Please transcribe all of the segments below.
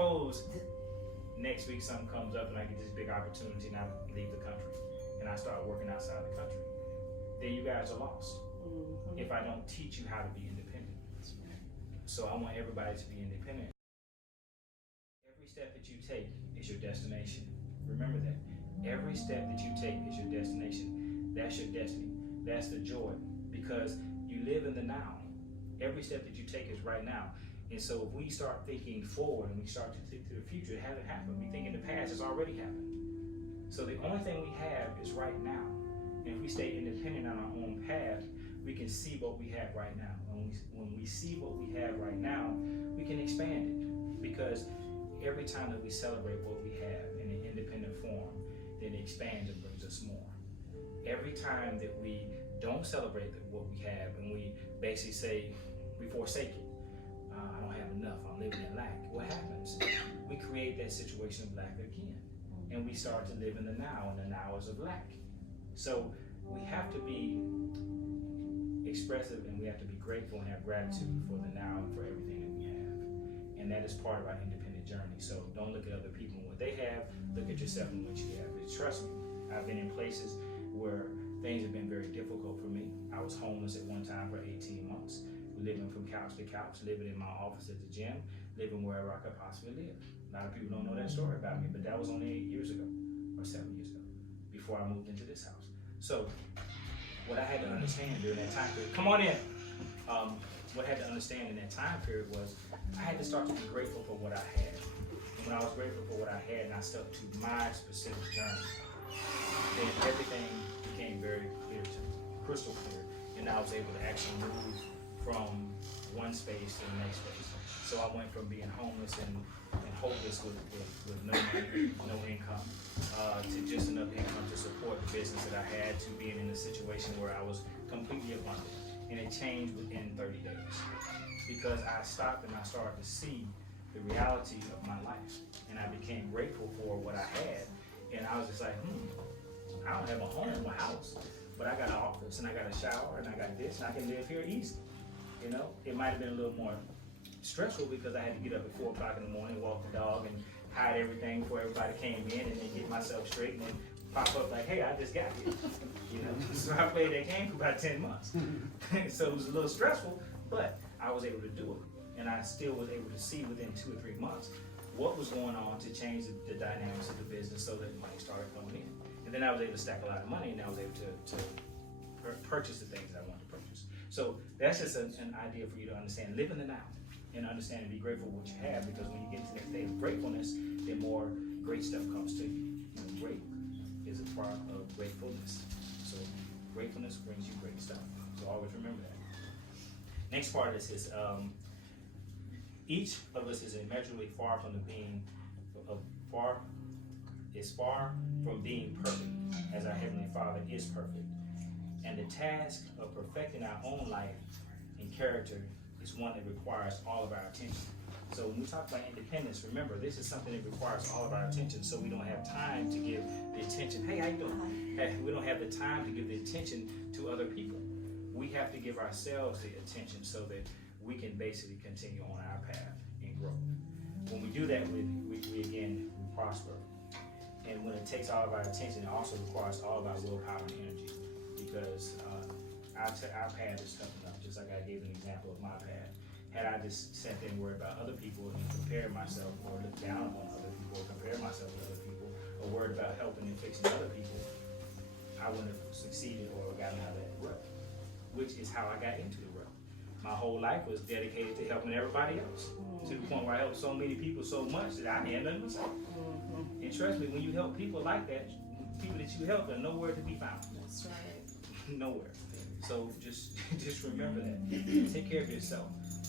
suppose next week something comes up and I get this big opportunity and I leave the country and I start working outside the country. Then you guys are lost if I don't teach you how to be independent. So I want everybody to be independent. Every step that you take is your destination. Remember that. Every step that you take is your destination. That's your destiny. That's the joy. Because you live in the now. Every step that you take is right now. And so if we start thinking forward and we start to think to the future, it hasn't happened. We think in the past, it's already happened. So the only thing we have is right now. And if we stay independent on our own path, we can see what we have right now. When we see what we have right now, we can expand it. Because every time that we celebrate what we have in an independent form, then it expands and brings us more. Every time that we don't celebrate what we have and we basically say, we forsake it. I don't have enough, I'm living in lack. What happens? We create that situation of lack again. And we start to live in the now, and the now is of lack. So we have to be expressive and we have to be grateful and have gratitude for the now and for everything that we have. And that is part of our independent journey. So don't look at other people and what they have, look at yourself and what you have. Because trust me, I've been in places where things have been very difficult for me. I was homeless at one time for 18 months, living from couch to couch, living in my office at the gym, living wherever I could possibly live. A lot of people don't know that story about me, but that was only 8 years ago or 7 years ago before I moved into this house. So what I had to understand during that time period, come on in. What I had to understand in that time period was I had to start to be grateful for what I had. And when I was grateful for what I had and I stuck to my specific journey, then everything became very clear to me, crystal clear. And I was able to actually move from one space to the next space. So I went from being homeless and hopeless with no money, no income, to just enough income to support the business that I had, to being in a situation where I was completely abundant. And it changed within 30 days. Because I stopped and I started to see the reality of my life. And I became grateful for what I had. And I was just like, I don't have a home, a house, but I got an office and I got a shower and I got this and I can live here easily. You know, it might have been a little more stressful because I had to get up at 4 o'clock in the morning, walk the dog and hide everything before everybody came in and then get myself straight and then pop up like, hey, I just got here. You know, so I played that game for about 10 months. So it was a little stressful, but I was able to do it. And I still was able to see within 2 or 3 months what was going on to change the dynamics of the business so that money started coming in. And then I was able to stack a lot of money and I was able to purchase the things that I wanted to purchase. So that's just an idea for you to understand. Live in the now and understand and be grateful for what you have, because when you get to that state of gratefulness, then more great stuff comes to you. And great is a part of gratefulness. So gratefulness brings you great stuff. So always remember that. Next part of this is each of us is immeasurably far from being perfect, as our Heavenly Father is perfect. And the task of perfecting our own life and character is one that requires all of our attention. So when we talk about independence, remember, this is something that requires all of our attention, so we don't have time to give the attention. Hey, how you doing? Hey, we don't have the time to give the attention to other people. We have to give ourselves the attention so that we can basically continue on our path and grow. When we do that, we prosper. And when it takes all of our attention, it also requires all of our willpower and energy, because our path is tough enough, just like I gave an example of my path. Had I just sat there and worried about other people and compared myself, or looked down on other people, or compared myself with other people, or worried about helping and fixing other people, I wouldn't have succeeded or gotten out of that rut, which is how I got into the rut. My whole life was dedicated to helping everybody else, to the point where I helped so many people so much that I didn't have nothing to say. And trust me, when you help people like that, people that you help are nowhere to be found. That's right. Nowhere. So just remember that. Take care of yourself.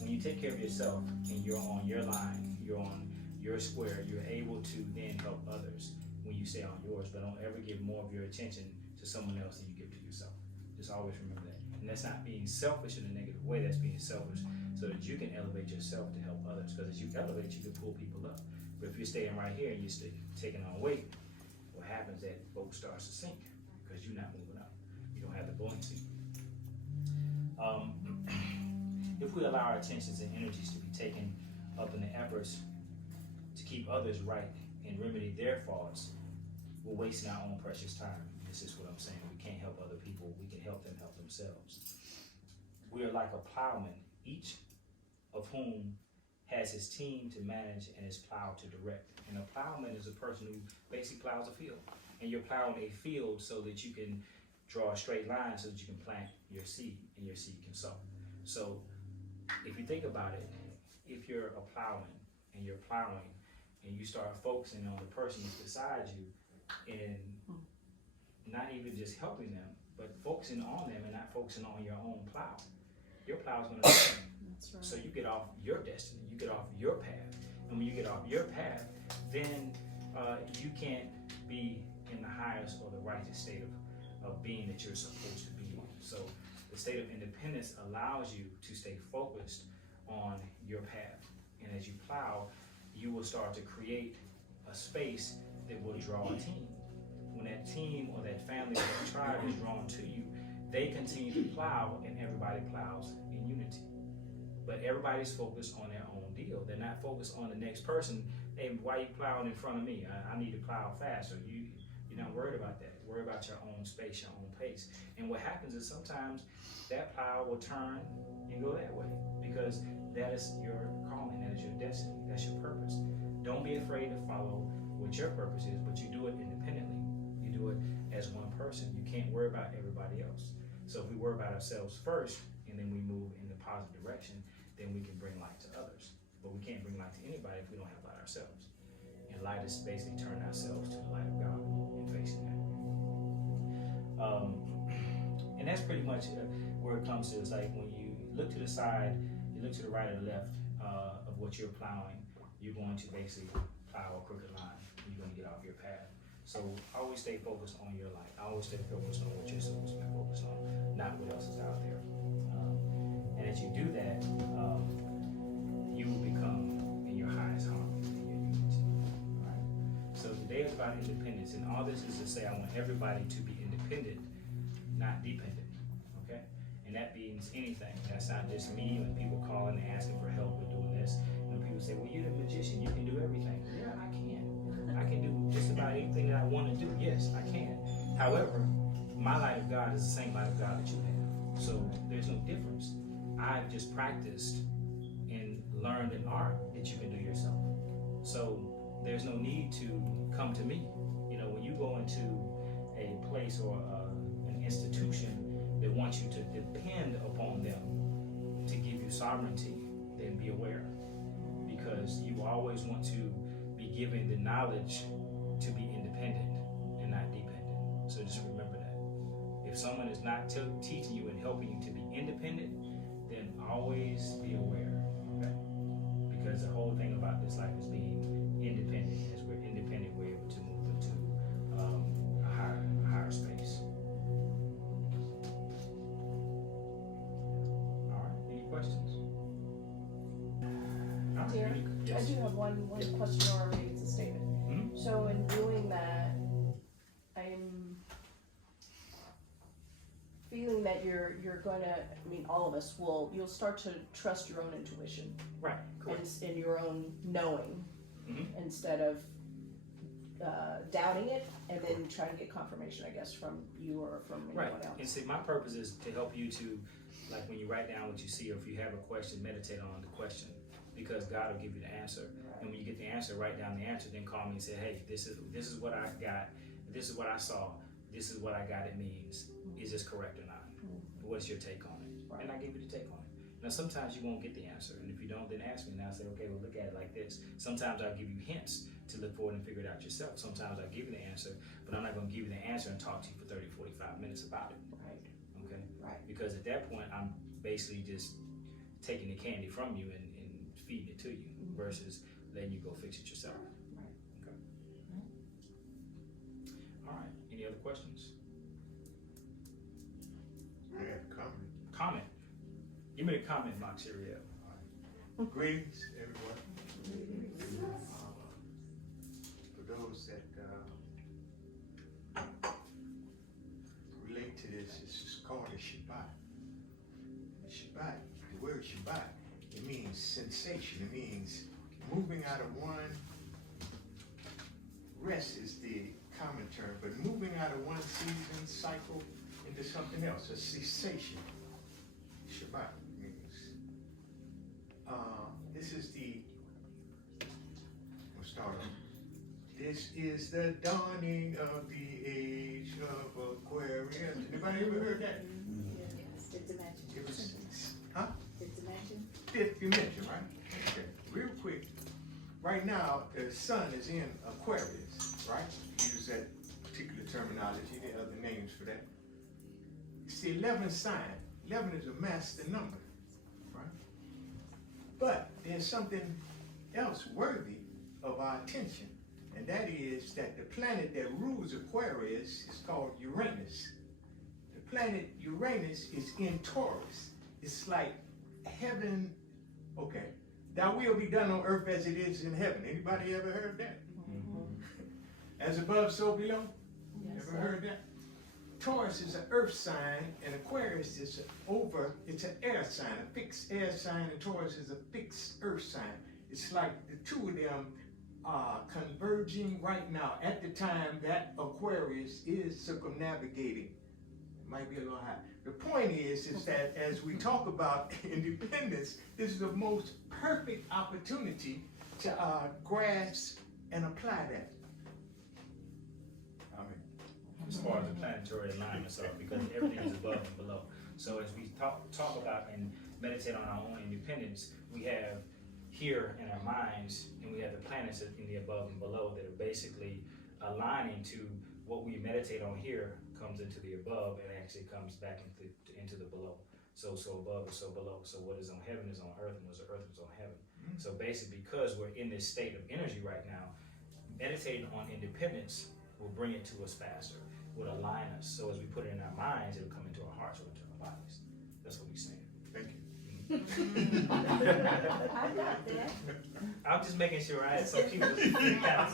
When you take care of yourself and you're on your line, you're on your square, you're able to then help others when you stay on yours. But don't ever give more of your attention to someone else than you give to yourself. Just always remember that. And that's not being selfish in a negative way, that's being selfish so that you can elevate yourself to help others. Because as you elevate, you can pull people up. But if you're staying right here and you're taking on weight, what happens is that boat starts to sink because you're not moving up. You don't have the buoyancy. If we allow our attentions and energies to be taken up in the efforts to keep others right and remedy their faults, we're wasting our own precious time. This is what I'm saying. We can't help other people. We can help them help themselves. We are like a plowman, each of whom has his team to manage and his plow to direct. And a plowman is a person who basically plows a field. And you're plowing a field so that you can draw a straight line so that you can plant your seed and your seed can sow. So if you think about it, if you're a plowman and you're plowing and you start focusing on the person beside you and not even just helping them, but focusing on them and not focusing on your own plow, your plow's gonna fail. That's right. So you get off your destiny, you get off your path. And when you get off your path, then you can't be in the highest or the righteous state of being that you're supposed to be in. So the state of independence allows you to stay focused on your path. And as you plow, you will start to create a space that will draw a team. When that team or that family or that tribe is drawn to you, they continue to plow and everybody plows in unity. But everybody's focused on their own deal. They're not focused on the next person. Hey, why are you plowing in front of me? I need to plow faster. You're not worried about that. Worry about your own space, your own pace. And what happens is sometimes that plow will turn and go that way because that is your calling, that is your destiny, that's your purpose. Don't be afraid to follow what your purpose is, but you do it independently. You do it as one person. You can't worry about everybody else. So if we worry about ourselves first and then we move in the positive direction, then we can bring light to others. But we can't bring light to anybody if we don't have light ourselves. And light is basically turning ourselves to the light of God and facing that. And that's pretty much where it comes to. It's like when you look to the side, you look to the right or the left of what you're plowing, you're going to basically plow a crooked line. You're going to get off your path. So always stay focused on your light. Always stay focused on what you're supposed to be focused on, not what else is out there. And as you do that, you will become in your highest harmony, in your unity. All right? So today is about independence, and all this is to say I want everybody to be independent, not dependent. Okay? And that means anything. That's not just me when people calling and asking for help with doing this. And people say, well, you're the magician, you can do everything. Yeah, I can. I can do just about anything that I want to do. Yes, I can. However, my light of God is the same light of God that you have. So there's no difference. I've just practiced and learned an art that you can do yourself. So there's no need to come to me. You know, when you go into a place or an institution that wants you to depend upon them to give you sovereignty, then be aware. Because you always want to be given the knowledge to be independent and not dependent. So just remember that. If someone is not teaching you and helping you to be independent, then always be aware, okay? Because the whole thing about this life is being independent. As we're independent, we're able to move into a higher space. All right, any questions? Yes. I do have one question, or maybe it's a statement. Mm-hmm. So in doing that, I'm feeling that you're going to, I mean, all of us you'll start to trust your own intuition. Right, correct. And your own knowing, instead of doubting it and then trying to get confirmation, I guess, from you or from anyone else. And see, my purpose is to help you to, like when you write down what you see, or if you have a question, meditate on the question. Because God will give you the answer. And when you get the answer, write down the answer, then call me and say, hey, this is what I got, this is what I saw, this is what I got it means. Is this correct or not? What's your take on it? Right. And I give you the take on it. Now sometimes you won't get the answer, and if you don't, then ask me and I'll say, okay, well look at it like this. Sometimes I'll give you hints to look forward and figure it out yourself. Sometimes I'll give you the answer, but I'm not gonna give you the answer and talk to you for 30, 45 minutes about it. Right. Okay? Right. Because at that point, I'm basically just taking the candy from you and feeding it to you versus letting you go fix it yourself. Right. Okay. All right. Any other questions? I have a comment. Comment. Give me the comment box, Ariel. Greetings, everyone. For those that relate to this, this is called a Shabbat. Shabbat, the word Shabbat, it means sensation. It means moving out of one rest is the common term, but moving out of one season cycle into something else, a cessation. Shabbat means. This is the, we'll start off. This is the dawning of the age of Aquarius. Anybody ever heard that? Yes, fifth dimension. It was, huh? Fifth dimension. Fifth dimension, right? Okay, real quick. Right now, the sun is in Aquarius, right? Use that particular terminology. There are other names for that. It's the 11th sign. 11 is a master number, right? But there's something else worthy of our attention, and that is that the planet that rules Aquarius is called Uranus. The planet Uranus is in Taurus. It's like heaven, okay. Thy will be done on earth as it is in heaven. Anybody ever heard that? As above, so below? Yes, Ever heard that? Taurus is an earth sign, and Aquarius is it's an air sign, a fixed air sign, and Taurus is a fixed earth sign. It's like the two of them are converging right now at the time that Aquarius is circumnavigating. It might be a little high. The point is that as we talk about independence, this is the most perfect opportunity to grasp and apply that. Amen. As far as the planetary alignments are, because everything is above and below. So as we talk about and meditate on our own independence, we have here in our minds, and we have the planets in the above and below that are basically aligning to what we meditate on here comes into the above and actually comes back into the below. So above is so below. So what is on heaven is on earth, and what's on earth is on heaven. So basically, because we're in this state of energy right now, meditating on independence will bring it to us faster, will align us. So as we put it in our minds, it'll come into our hearts or into our bodies. That's what we're saying. Thank you. I got that. I'm just making sure I had some people freak out.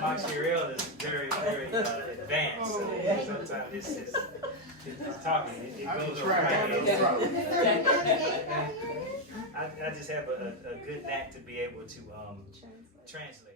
Mark Shirel is very, very advanced. So sometimes it's talking. It goes over my head. I just have a good knack to be able to translate.